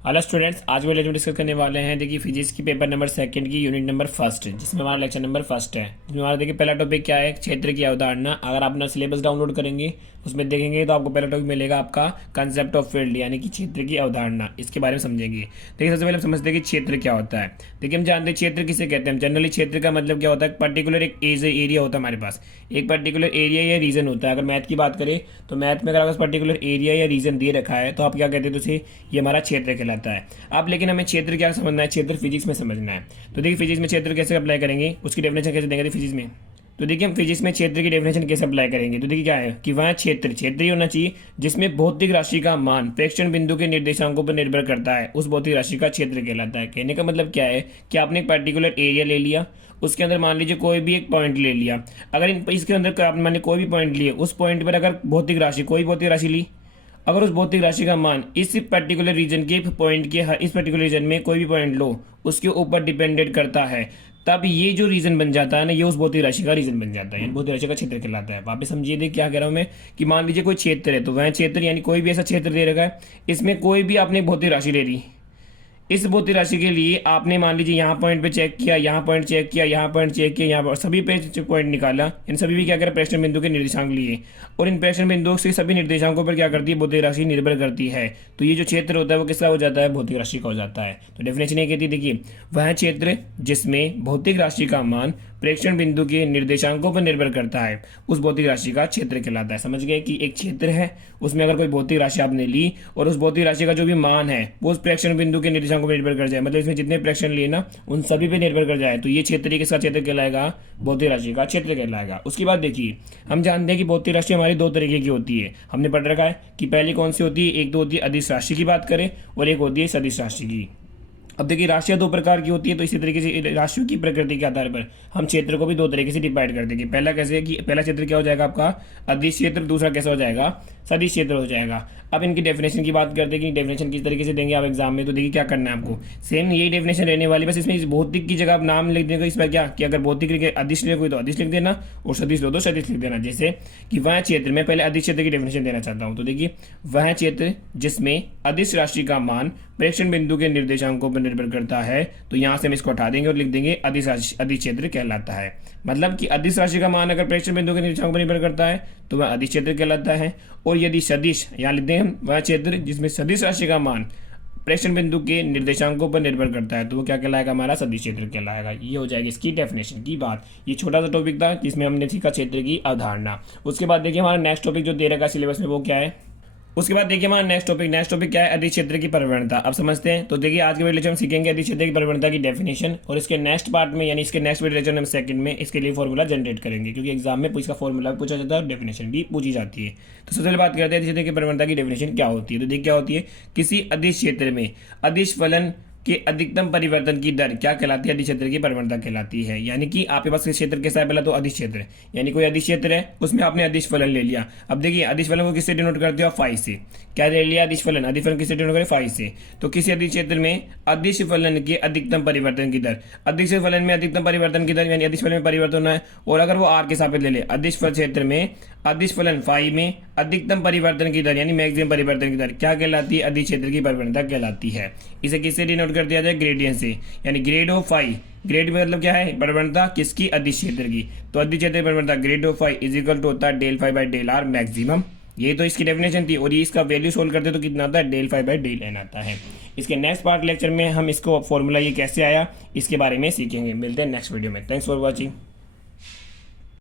Hello students, आज वो lecture discuss करने वाले हैं। देखिए फिजिक्स की पेपर नंबर सेकंड की यूनिट नंबर फर्स्ट, जिसमें हमारा लेक्चर नंबर फर्स्ट है। जिसमें हमारा देखिए पहला टॉपिक क्या है, क्षेत्र की अवधारणा। अगर आप अपना सिलेबस डाउनलोड करेंगे उसमें देखेंगे तो आपको पहला टॉपिक मिलेगा आपका कंसेप्ट ऑफ फील्ड, यानी कि क्षेत्र की अवधारणा। इसके बारे में समझेंगे। देखिए सबसे पहले हम समझते हैं कि क्षेत्र क्या होता है। देखिए हम जानते हैं क्षेत्र किसे कहते हैं। जनरली क्षेत्र का मतलब क्या होता है, पर्टिकुलर एक एरिया होता है हमारे पास, एक पर्टिकुलर एरिया या रीजन होता है। अगर मैथ की बात करें तो मैथ में अगर आपके पर्टिकुलर एरिया या रीजन दे रखा है तो आप क्या कहते हैं, तो उसे ये हमारा क्षेत्र कहलाता है। अब लेकिन हमें क्षेत्र क्या समझना है, क्षेत्र फिजिक्स में समझना है। तो देखिए फिजिक्स में क्षेत्र कैसे अप्लाई करेंगे, उसकी डेफिनेशन कैसे देंगे फिजिक्स में। तो देखिए हम फिजिक्स में क्षेत्र की डेफिनेशन कैसे अप्लाई करेंगे। तो देखिए क्या है कि वह क्षेत्र ही होना चाहिए जिसमें भौतिक राशि का मान प्रेक्षण बिंदु के निर्देशांकों पर निर्भर करता है, उस भौतिक राशि का क्षेत्र कहलाता है। कहने का मतलब क्या है कि आपने एक पर्टिकुलर एरिया ले लिया, उसके अंदर मान लीजिए कोई भी एक पॉइंट ले लिया। अगर इसके अंदर आपने मान कोई भी पॉइंट लिए, उस पॉइंट पर अगर भौतिक राशि कोई भौतिक राशि ली, अगर उस भौतिक राशि का मान इस पर्टिकुलर रीजन के पॉइंट के इस पर्टिकुलर रीजन में कोई भी पॉइंट लो उसके ऊपर डिपेंडेंट करता है, तब ये जो रीजन बन जाता है ना, ये उस भौतिक राशि का रीजन बन जाता है, यानी भौतिक राशि का क्षेत्र कहलाता है। वापस समझिए देखिए क्या कह रहा हूं मैं, कि मान लीजिए कोई क्षेत्र है तो वह क्षेत्र यानी कोई भी ऐसा क्षेत्र दे रखा है, इसमें कोई भी आपने भौतिक राशि ले ली। इस भौतिक राशि के लिए आपने मान लीजिए यहाँ पॉइंट पे चेक किया, यहाँ पॉइंट चेक किया, यहाँ पॉइंट चेक किया, यहाँ पर सभी पे पॉइंट निकाला, इन सभी भी क्या करें, प्रेक्षण बिंदु के निर्देशांक लिए, और इन प्रेक्षण बिंदुओं से सभी निर्देशांकों पर क्या करती है, भौतिक राशि निर्भर करती है। तो ये जो क्षेत्र होता है वो किसका हो जाता है, भौतिक राशि का हो जाता है। तो डेफिनेशन ये कहती है, देखिए वह क्षेत्र जिसमें भौतिक राशि का मान प्रेक्षण बिंदु के निर्देशांकों पर निर्भर करता है, उस भौतिक राशि का क्षेत्र कहलाता है। समझ गए कि एक क्षेत्र है, उसमें अगर कोई भौतिक राशि आपने ली और उस भौतिक राशि का जो भी मान है वो उस प्रेक्षण बिंदु के निर्देशांकों पर निर्भर कर जाए, मतलब इसमें जितने प्रेक्षण लिए ना उन सभी पे निर्भर कर जाए, तो ये क्षेत्र किसका क्षेत्र कहलाएगा, भौतिक राशि का क्षेत्र कहलाएगा। उसके बाद देखिए हम जानते हैं कि भौतिक राशि हमारी दो तरीके की होती है। हमने पढ़ रखा है कि पहली कौन सी होती है, एक तो होती है अदिश राशि की बात करें और एक होती है सदिश राशि की। अब देखिए राशियां दो प्रकार की होती है, तो इसी तरीके से राशियों की प्रकृति के आधार पर हम क्षेत्र को भी दो तरीके से डिवाइड कर देंगे। पहला कैसे है कि पहला क्षेत्र क्या हो जाएगा आपका अदिश क्षेत्र, दूसरा कैसा हो जाएगा, सदिश क्षेत्र हो जाएगा। अब इनकी डेफिनेशन की बात करते हैं कि डेफिनेशन किस तरीके से देंगे आप एग्जाम में। तो देखिए क्या करना है आपको, सेम यही डेफिनेशन रहने वाली, बस इसमें इस भौतिक की जगह आप नाम लिख देंगे। इस पर क्या कि अगर भौतिक लिखे अदिश लिखे तो अदिश लिख देना और सदिश लो तो सदिश लिख देना। जैसे कि वह क्षेत्र में पहले अदिश क्षेत्र की डेफिनेशन देना चाहता हूं। तो देखिए वह क्षेत्र जिसमें अदिश राशि का मान प्रेक्षण बिंदु के निर्देशांकों पर निर्भर करता है, तो यहां से हम इसको हटा देंगे और लिख देंगे अदिश क्षेत्र कहलाता है। मतलब कि अदिश राशि का मान अगर प्रेक्षण बिंदु के निर्देशांकों पर निर्भर करता है तो वह अदिश क्षेत्र कहलाता है। और यदि सदिश यहाँ लिख दें हम, वह क्षेत्र जिसमें सदिश राशि का मान प्रेक्षण बिंदु के निर्देशांकों पर निर्भर करता है, तो वो क्या कहलाएगा, हमारा सदिश क्षेत्र कहलाएगा। ये हो जाएगी इसकी डेफिनेशन की बात। ये छोटा सा टॉपिक था जिसमें हमने सीखा क्षेत्र की अवधारणा। उसके बाद देखिए हमारा नेक्स्ट टॉपिक जो दे रखा है सिलेबस में वो क्या है। उसके बाद देखिए हमारा नेक्स्ट टॉपिक क्या है, अदिश क्षेत्र की परिवर्तनता। अब समझते हैं। तो देखिए आज के वीडियो में हम सीखेंगे अदिश क्षेत्र की परिवर्तनता की डेफिनेशन, और इसके नेक्स्ट पार्ट में यानी इसके नेक्स्ट वीडियो हम सेकंड में इसके लिए फॉर्मूला जनरेट करेंगे, क्योंकि एग्जाम में इसका फॉर्मूला पूछा जाता है और डेफिनेशन भी पूछी जाती है। तो सबसे पहले बात करते हैं अदिश क्षेत्र की परिवर्तनता की डेफिनेशन क्या होती है। तो देखिए क्या होती है, किसी अदिश क्षेत्र में अदिश फलन के अधिकतम परिवर्तन की दर क्या कहलाती है, अदिश क्षेत्र की परिवर्तनता कहलाती है। यानी कि आपके पास क्षेत्र कैसा है, पहला तो अदिश क्षेत्र है, यानी कोई अदिश क्षेत्र है उसमें आपने अदिश फलन ले लिया। अब देखिए अदिश फलन को किससे डिनोट करते हो, फाई से। क्या ले लिया, अदिश फलन किससे डिनोट करें, फाई से। तो किसी अदिश क्षेत्र में अदिश फलन के अधिकतम परिवर्तन की दर, अदिश फलन में अधिकतम परिवर्तन की दर यानी अदिश फलन में परिवर्तन है, और अगर वो आर के सापेक्ष ले ले, अदिश फल क्षेत्र में अदिश फलन फाई में अधिकतम परिवर्तन की दर यानी मैक्सिमम परिवर्तन की दर क्या कहलाती है, अदिश क्षेत्र की परिवर्तनता कहलाती है। इसे किससे डिनोट कर दिया जाए, ग्रेडियंट से, यानी ग्रेड ऑफ फाई। ग्रेड मतलब क्या है, परिवर्तनता किसकी, अदिश क्षेत्र की। तो अदिश क्षेत्र परिवर्तनता grade of phi is equal to होता है del phi by del r maximum. ये तो इसकी डेफिनेशन थी, और ये इसका वैल्यू सोल्व करते तो कितना आता है, del phi by del n आता है। इसके नेक्स्ट पार्ट लेक्चर में हम इसको फॉर्मूला ये कैसे आया इसके बारे में सीखेंगे। मिलते हैं नेक्स्ट वीडियो में। Thanks for watching.